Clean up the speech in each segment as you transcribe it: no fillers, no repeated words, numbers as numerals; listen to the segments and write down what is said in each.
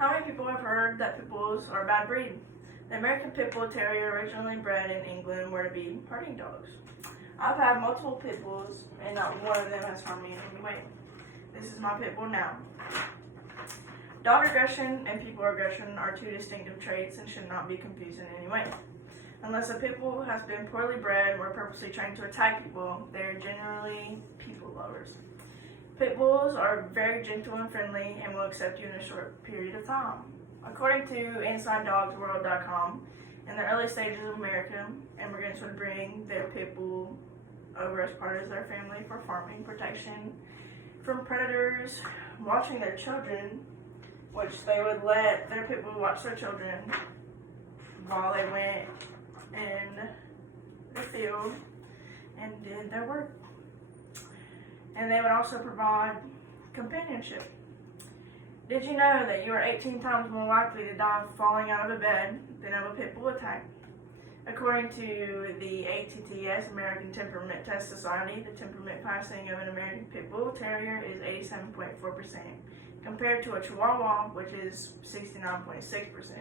How many people have heard that pit bulls are a bad breed? The American Pit Bull Terrier, originally bred in England, were to be herding dogs. I've had multiple pit bulls, and not one of them has harmed me in any way. This is my pit bull now. Dog aggression and people aggression are two distinctive traits and should not be confused in any way. Unless a pit bull has been poorly bred or purposely trained to attack people, they are generally people lovers. Pit bulls are very gentle and friendly and will accept you in a short period of time. According to InsideDogsWorld.com, in the early stages of America, immigrants would bring their pit bull over as part of their family for farming protection from predators, watching their children, which they would let their pit bull watch their children while they went in the field and did their work. And they would also provide companionship. Did you know that you are 18 times more likely to die falling out of a bed than of a pit bull attack? According to the ATTS, American Temperament Test Society, the temperament passing of an American Pit Bull Terrier is 87.4%, compared to a Chihuahua, which is 69.6%,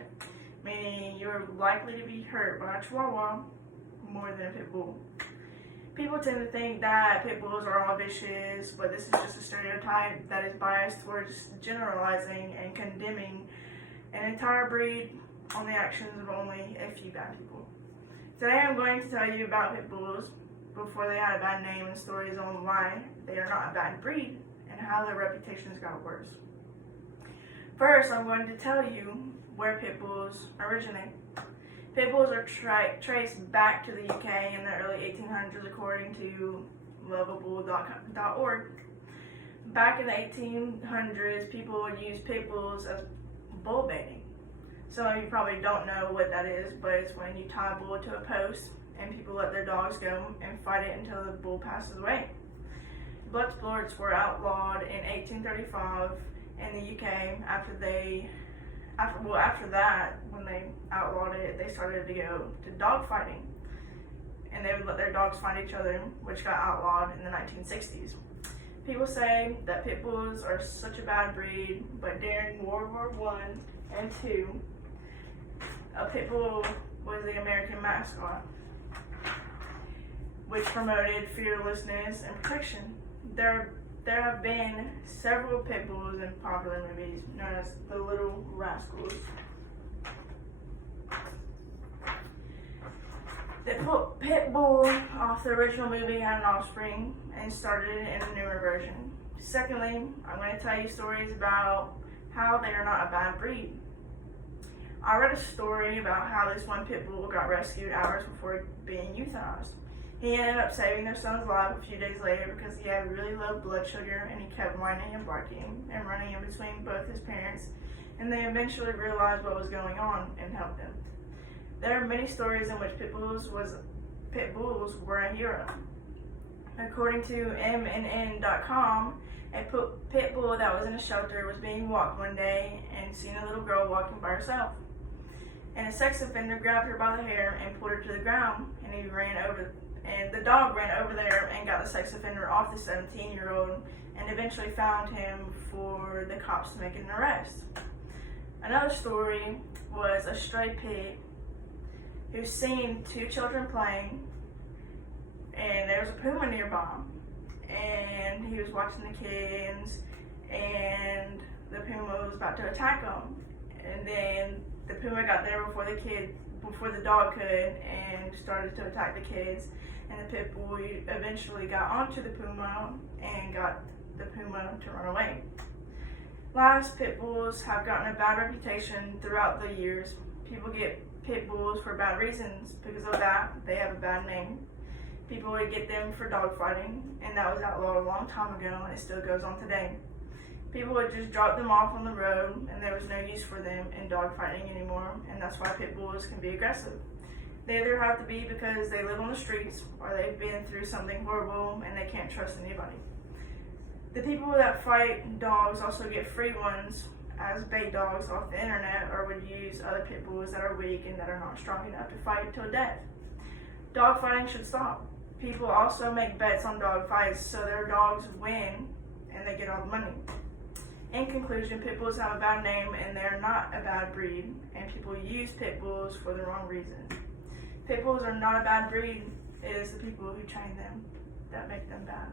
meaning you're likely to be hurt by a Chihuahua more than a Pit Bull. People tend to think that pit bulls are all vicious, but this is just a stereotype that is biased towards generalizing and condemning an entire breed on the actions of only a few bad people. Today I'm going to tell you about pit bulls before they had a bad name and stories on why they are not a bad breed and how their reputations got worse. First, I'm going to tell you where pit bulls originate. Pit bulls are traced back to the UK in the early 1800s according to lovable.org. Back in the 1800s, people would use pit bulls as bull baiting. Some of you probably don't know what that is, but it's when you tie a bull to a post and people let their dogs go and fight it until the bull passes away. Blood sports were outlawed in 1835 in the UK after that, when they outlawed it, they started to go to dog fighting. And they would let their dogs fight each other, which got outlawed in the 1960s. People say that pit bulls are such a bad breed, but during World War I and II, a pit bull was the American mascot, which promoted fearlessness and protection. There have been several pit bulls in popular movies known as The Little Rascals. The pit bull off the original movie had an offspring and started in a newer version. Secondly, I'm going to tell you stories about how they are not a bad breed. I read a story about how this one pit bull got rescued hours before being euthanized. He ended up saving their son's life a few days later because he had really low blood sugar and he kept whining and barking and running in between both his parents, and they eventually realized what was going on and helped him. There are many stories in which pit bulls were a hero. According to MNN.com, a pit bull that was in a shelter was being walked one day and seen a little girl walking by herself. And a sex offender grabbed her by the hair and pulled her to the ground, and the dog ran over there and got the sex offender off the 17-year-old and eventually found him for the cops to make an arrest. Another story was a stray pig who seen two children playing, and there was a puma nearby, and he was watching the kids, and the puma was about to attack them, and then the puma got there before the dog could and started to attack the kids, and the pit bull eventually got onto the puma and got the puma to run away. Last, pit bulls have gotten a bad reputation throughout the years. People get pit bulls for bad reasons. Because of that, they have a bad name. People would get them for dog fighting, and that was outlawed a long time ago, and it still goes on today. People would just drop them off on the road, and there was no use for them in dog fighting anymore, and that's why pit bulls can be aggressive. They either have to be because they live on the streets, or they've been through something horrible and they can't trust anybody. The people that fight dogs also get free ones as bait dogs off the internet, or would use other pit bulls that are weak and that are not strong enough to fight till death. Dog fighting should stop. People also make bets on dog fights so their dogs win and they get all the money. In conclusion, pit bulls have a bad name and they're not a bad breed, and people use pit bulls for the wrong reasons. Pit bulls are not a bad breed. It is the people who train them that make them bad.